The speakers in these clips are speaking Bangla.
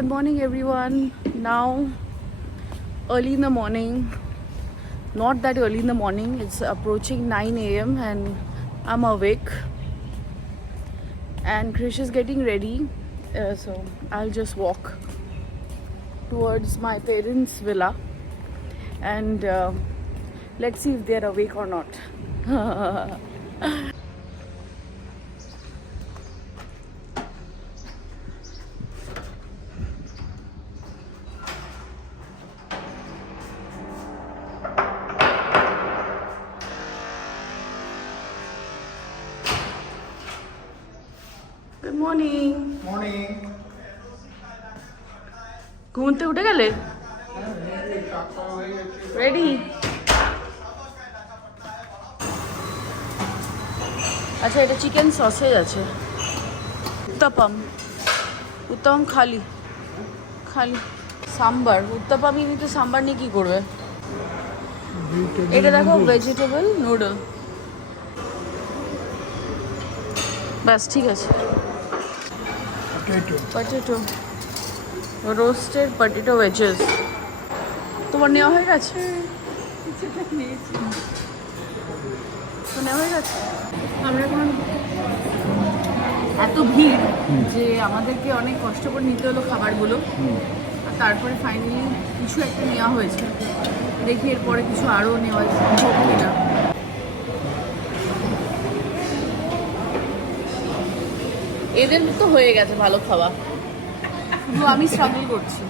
Good morning everyone. Now early in the morning, not that early in the morning, it's approaching 9 a.m. and I'm awake and Krish is getting ready, so I'll just walk towards my parents' villa and let's see if they're awake or not. Good morning. Morning. ঘুমতে উঠে গেলে? রেডি? আচ্ছা, এটা চিকেন সসেজ আছে। উত্তাপাম খালি সাম্বার। উত্তাপাম নিতে সাম্বার নিয়ে কি করবে? এটা দেখো, ভেজিটেবল নুডল। ব্যাস, ঠিক আছে। Potato roasted potato wedges. তোমার নেওয়া হয়ে গেছে? নেওয়া হয়ে গেছে। আমরা এখন এত ভিড় যে আমাদেরকে অনেক কষ্ট করে নিতে হলো খাবারগুলো, আর তারপরে ফাইনালি কিছু একটা নেওয়া হয়েছে। দেখি এরপরে কিছু আরও নেওয়া সম্ভব কিনা। এদের তো হয়ে গেছে ভালো খাওয়া, শুধু আমি স্ট্রাগল করছি।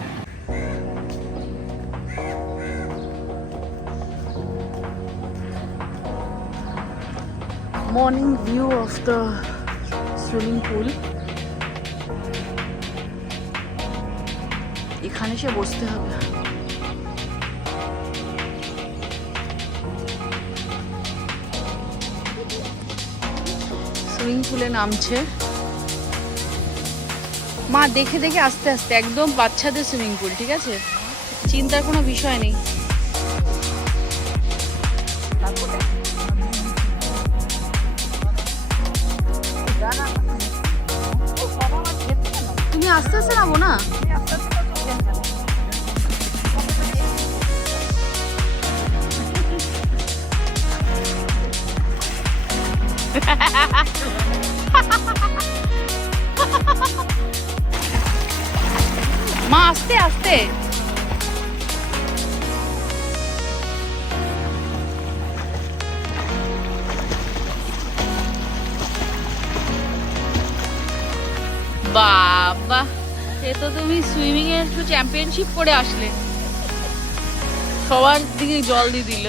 Morning view of the swimming pool. এখানে সে বসতে হবে। সুইমিং পুলে নামছে মা, দেখে দেখে আস্তে আস্তে, একদম বাচ্চাদের সুইমিং পুল, ঠিক আছে? চিন্তার কোনো বিষয় নেই। তুমি আস্তে আস্তে নামো না। মা, আস্তে আস্তে। বাবা, এ তো তুমি সুইমিং এর চ্যাম্পিয়নশিপ করে আসলে, সবার দিকে জল দিয়ে দিল।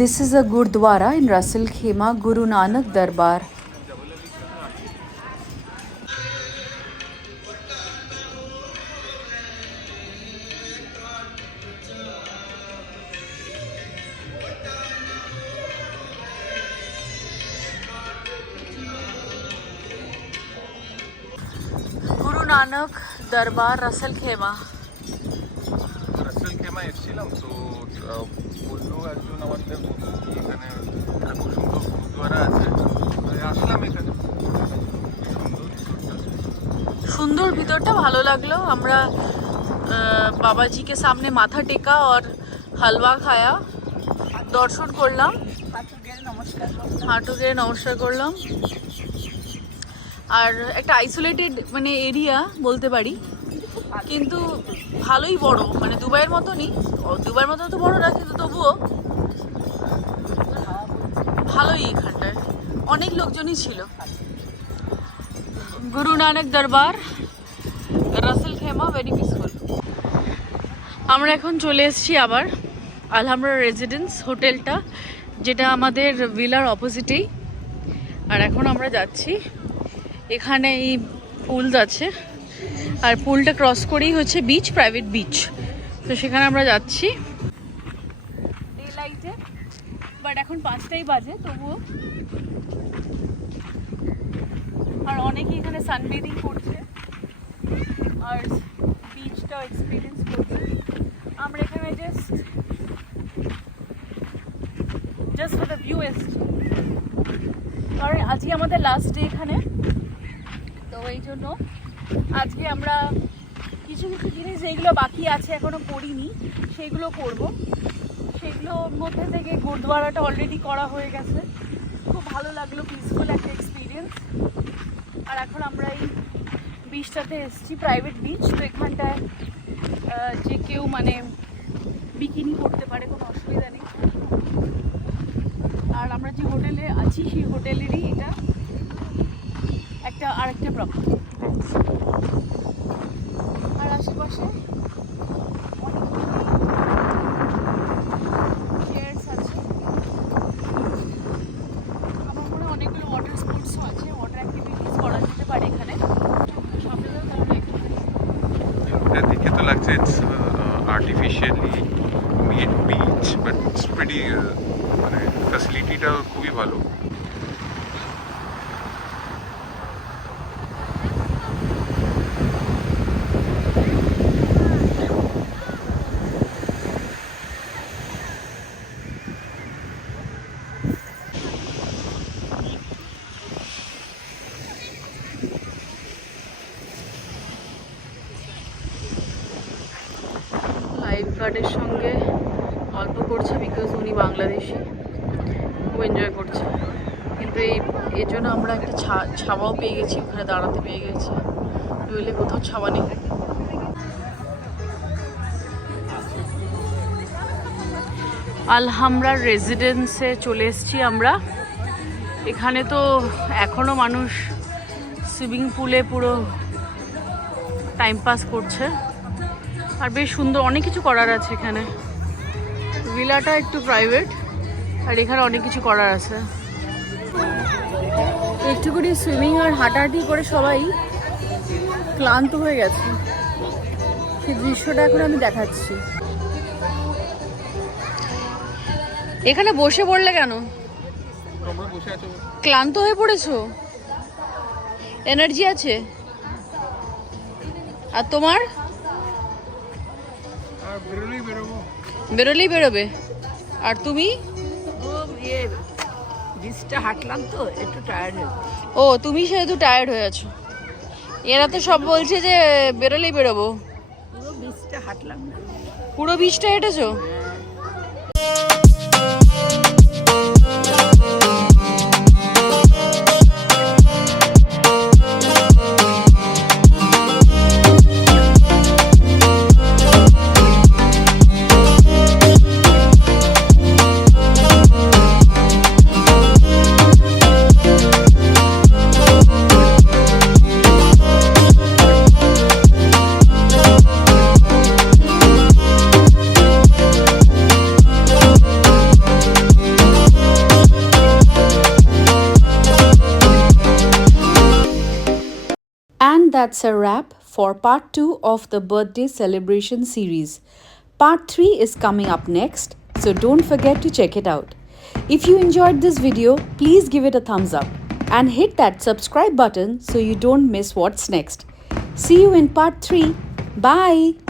This is a Gurdwara in Russell Khema, Guru Nanak Darbar. Guru Nanak Darbar, Russell Khema. Rasel খেমা এসেছিলাম তো, বললো একজন আমাদের বন্ধু কি এখানে খুব সুন্দর গুরুদ্বারা আছে, আসলাম এখানে। সুন্দর, ভিতরটা ভালো লাগলো। আমরা बाबाजी के सामने माथा टेका और हलवा खाया, दर्शन করলাম, হাঁটু গেড়ে নমস্কার করলাম। আর একটা আইসোলেটেড মানে এরিয়া বলতে পারি, কিন্তু ভালোই বড়, মানে দুবাইয়ের মতনই। দুবাইয়ের মতো তো বড় না, কিন্তু তবুও ভালোই। এখানটায় অনেক লোকজনই ছিল। গুরু নানক দরবার, রাসেল খেমা, ভেরি পিসফুল। আমরা এখন চলে এসেছি আবার আলহামরা রেসিডেন্স হোটেলটা, যেটা আমাদের ভিলার অপোজিটেই। আর এখন আমরা যাচ্ছি, এখানে এই পুলস আছে, আর পুলটা ক্রস করেই হচ্ছে বিচ, প্রাইভেট বিচ। তো সেখানে আমরা যাচ্ছি ডে লাইটে, বাট এখন 5টাই বাজে তবুও। আর অনেকে এখানে সানবেদিং করছে আর বিচটাও এক্সপিরিয়েন্স করছে। আমরা এখানে জাস্ট ফর দ্য ভিউ এসছি, কারণ আজকে আমাদের লাস্ট ডে এখানে। তো এই জন্য আজকে আমরা কিছু কিছু জিনিস যেগুলো বাকি আছে এখনো করিনি সেইগুলো করব। সেগুলোর মধ্যে থেকে গুরুদুয়ারাটা অলরেডি করা হয়ে গেছে, খুব ভালো লাগলো, পিসফুল একটা এক্সপিরিয়েন্স। আর এখন আমরা এই বিচটাতে এসেছি, প্রাইভেট বিচ। তো এখানটায় যে কেউ মানে বিকিনি করতে পারে, কোনো অসুবিধা নেই। আর আমরা যে হোটেলে আছি সেই হোটেলেরই এটা আরেকটা প্রপার্টি। আর আশেপাশে চেয়ার্স আছে, আমার মনে হয় অনেকগুলো ওয়াটার স্পোর্টসও আছে, ওয়াটার অ্যাক্টিভিটিস করা যেতে পারে এখানে। সামনে যাও তাহলে এটা দেখে তো লাগছে it's artificially made beach, but it's pretty, মানে ফ্যাসিলিটিটা খুবই ভালো। লাইফ গার্ডের সঙ্গে গল্প করছে, বিকজ উনি বাংলাদেশি, খুব এনজয় করছে। কিন্তু এর জন্য আমরা একটা ছাওয়াও পেয়ে গেছি, ওখানে দাঁড়াতে পেয়ে গেছি, নইলে কোথাও ছাওয়া নেই। আলহামরার রেসিডেন্সে চলে এসেছি আমরা। এখানে তো এখনও মানুষ সুইমিং পুলে পুরো টাইম পাস করছে, আর বেশ সুন্দর, অনেক কিছু করার আছে এখানে। ভিলাটা একটু প্রাইভেট, আর এখানে অনেক কিছু করার আছে। একটু করে সুইমিং আর হাঁটাহাঁটি করে সবাই ক্লান্ত হয়ে গেছে, সেই দৃশ্যটা এখন আমি দেখাচ্ছি। এখানে বসে পড়লে কেন? ক্লান্ত হয়ে পড়েছো? এনার্জি আছে? আর তোমার? বেরোলেই বেরোবে। আর তুমি? হাঁটলাম তো একটু টায়ার্ড হয়ে। ও, তুমি সেহেতু টায়ার্ড হয়ে আছো। এরা তো সব বলছে যে বেরোলেই বেরোবো। পুরো বিচটা হাঁটলাম না। পুরো বিচটা হেঁটেছো? And that's a wrap for part 2 of the birthday celebration series. Part 3 is coming up next, so don't forget to check it out. If you enjoyed this video, please give it a thumbs up and hit that subscribe button so you don't miss what's next. See you in part 3. Bye!